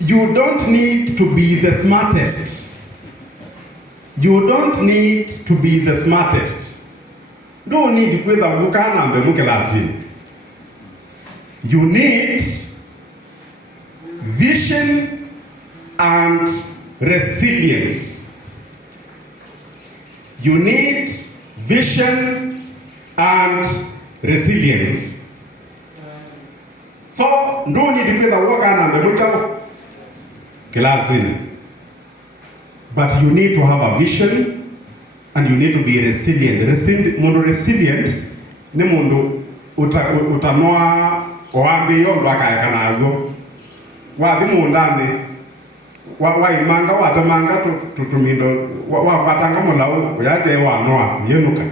You don't need to be the smartest. You don't need to be the smartest. Don't need kwenda kukana mbemuke lazima. You need vision and resilience. You need vision and resilience. So don't need kwenda kukana mbemuke lazima. But you need to have a vision and you need to be resilient. Mundu resilient ni mundu utanoa oambi yo ndwakaya nayo. Wathi mundani waimanga watamanga tutumindo watanga mulau yaze wanoa yenuka.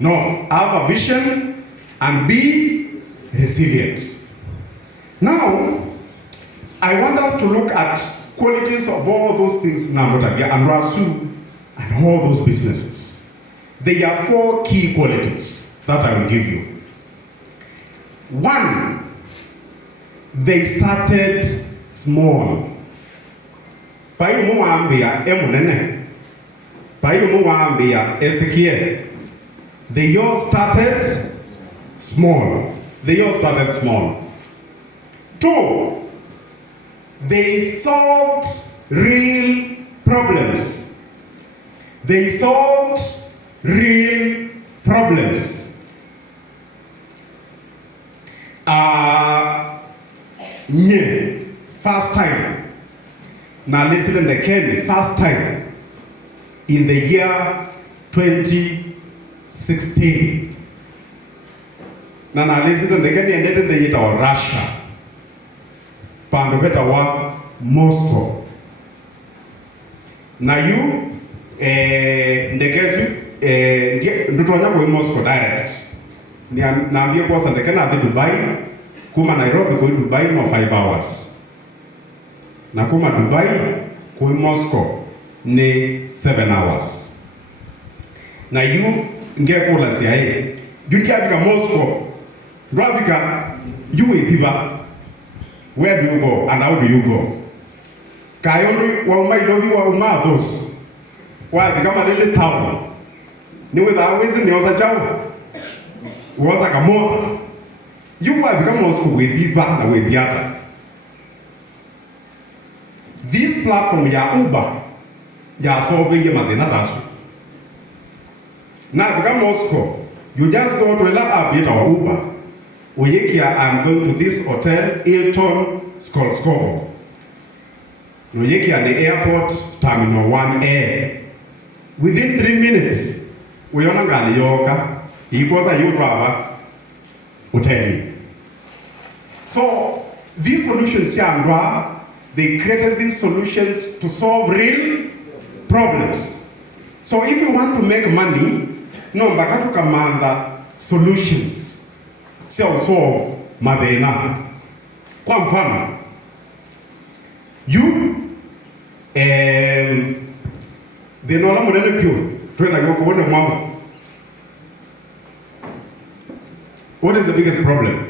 No, have a vision and be resilient. Now, I want us to look at qualities of all those things Namotabia and Rasu and all those businesses. There are 4 key qualities that I will give you. 1, they started small. Paimu waambia emunene. Paimu waambia Ezekiel. They all started small. They all started small. 2, they solved real problems. They solved real problems. First time. Now listen to the Kenny. First time in the year 2016. Now listen to the Kenny and then the year of Russia. Pandoveta wa Moscow. Na you ndekezu ndutwanya kwa Moscow direct. Naambia kwa sasa ndekana hadi Dubai, kuma Nairobi kwa Dubai no 5 hours. Na kuma Dubai kwa Moscow ni 7 hours. Na you ngekula siaye. Junkia bika Moscow. Rabika you ethiba. Where do you go and how do you go? Kayoni wa umaidobi wa umathos. Wa become little town. Ni without reason ni oza jawo. Uoza kamoto. You will become also with the back and with the other. This platform ya Uber ya solve ye madena tasu. Now become Moscow. You just go to a app yet our Uber. Oyekia, I'm going to this hotel, Hilton Skolskovo. Oyekia, the airport, Terminal 1A. Within 3 minutes, we are going to yoga. He was a Yoga hotel. So, these solutions, they created these solutions to solve real problems. So, if you want to make money, no, bakatu kamanda solutions. Solve madena. Kwa mfano, you the nola munene pure twena yoko wone mwamu. What is the biggest problem?